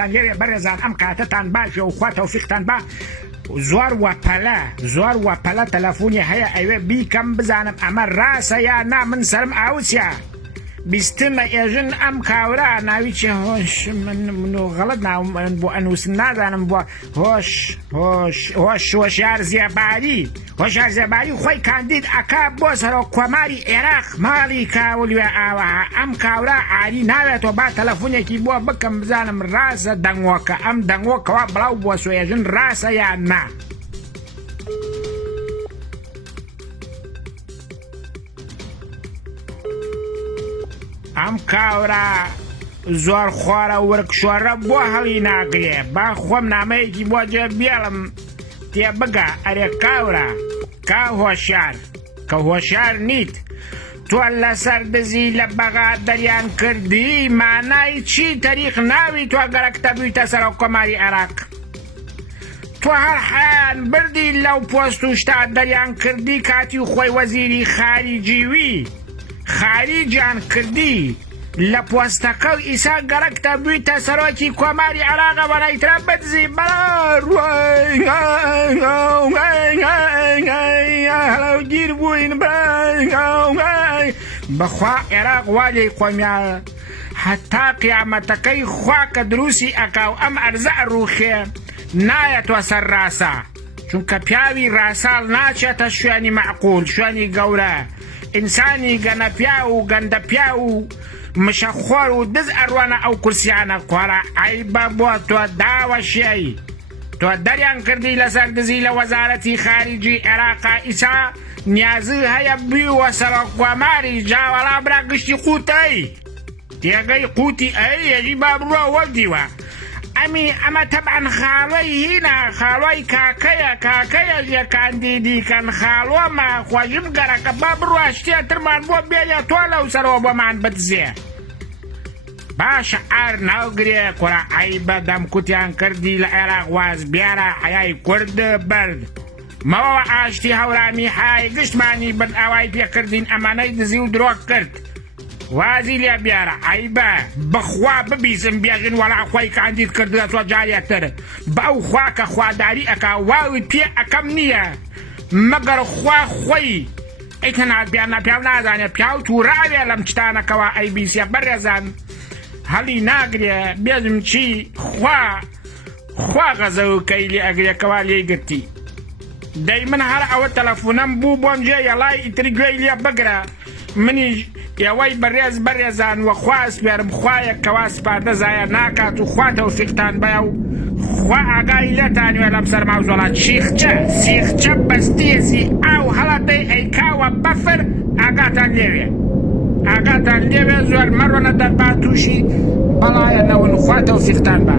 خواتان لێوێ بەڕێزان ئەم کاتتان باشە و خوا تەوفیقتان با زۆر وەپەلە تەلەفۆنی هەیە ئەوێ بیکەم بزانم ئەمە ڕاستە یا نا من سەرم ئاوچە بیستمە ئێژن ئەم کاورە ناوی چێ هۆش من غەڵت ناوم بۆ ئەنووسم نازانم بووە هۆشیار زێباری خۆی کاندید ئەکا بۆ سەرۆ کۆماری عێراق ماڵی کاولوێ ئاوەها ئەم کاورە عالی ناوێتەوە با تەلەفۆنێکی بۆ بکەم بزانم ڕاستە دەنگۆکە ئەم دەنگۆکەوە بڵاو بۆ سوێژن ڕاستە یان نا ئەم کاورە زۆر خۆرە ورکشۆرە بۆ هەڵی ناگرێ با خۆم نامەیەکی بۆ جێ بێڵم تێبگە ئەرێ کاورە کا هۆشیار کە هۆشیار نیت تۆ لەسەر دزی لە بەغا دەریان کردی مانای چی تەریق ناوی تۆ گەرەکتە بوویتە سەرۆ کۆماری عێراق تۆ هەر حیان بردی لەو پۆست و شتا دەریان کردی کاتی و خۆی وەزیری خاریجیوی خاریجیان کردی لە پۆستەکە و ئیسا گەرەکتە بوویتە سەرۆکی کۆماری عێراقە بەنایترا بدزی هەڵەوگیر بووین بەخوا عێراق وا لێی خۆمیە هەتا قیامەتەکەی خوا کە دروستی ئەکا و ئەم ئەرزە ئەڕووخێ نایەتوە سەر ڕاستە چونکە پیاوی ڕاساڵ ناچێتە شوێنی مەعقوول شوێنی گەورە ئینسانی گەنەپیا و گەندەپیا و مشەخۆر و دز ئەڕوانە ئەو کورسیانە کۆرە عەیبە بۆ تۆ داوەشێی تۆ دەریان کردی لەسەر دزی لە وەزارەتی خاریجی عێراقا ئیسا نیازی هەیە بیوە سەرۆک کۆماری جاوەڵا برا گشتی قوتەی تێگەی قوتی ئەیەژی با بڕوە وەردیوە ئەمە تەبعەن خاڵۆی هینە خاڵۆی کاکەیە ژێکان دیدیکەن خاڵۆمە خۆشم گەرەکە با بڕوە شتێترمان بۆ بێنێ تۆ لەو سەرەوە بۆمان بدزێ باشە ئار ناوگرێ کوڕە عەیبە دەمکوتیان کردی لە عێراق واز بیارە حەیای کورد برد مەوە ئاشتی هەورامی حای گشتمانی برد ئاوای پێکردین ئەمانەی دزی و درۆک کرد وازی لێ بیارە عەیبە بخوا ببیسم بێژن وەڵا خۆی کاندید کردە تۆ جارێتر بەو خوا کە خواداری ئەکا واوت پێ ئەکەم نییە مەگەر خوا خۆی ئەیتەنات بیانە پیاو نازانێ پیاو تووڕاوێ لەم شتانەکەوە ئەیبیسێ بەڕێزان هەڵی ناگرێ بێژم چی خوا غەزەوکەی لێ ئەگرێکەوە لێی گرتی دەی من هەر ئەوە تەلەفۆنەم بوو بۆم جێ یەڵای ئیتری گوێی لێ بگرە منیش ئێوەی بەڕێزان وە خوا سپێرم خوایە کەوا سپاردە زایە ناکات و خوا تەوفیقتان بایە و خوا ئاگای لێتانوێ لەم سەر ماوزۆڵات سیخچە بەستێزی ئاو هەڵەتەی ئەیکاوە بەفر ئاگاتان لێوێ زۆر مەڕۆنە دەربا تووشی بەڵایە نەون خوا تەوفیقتان با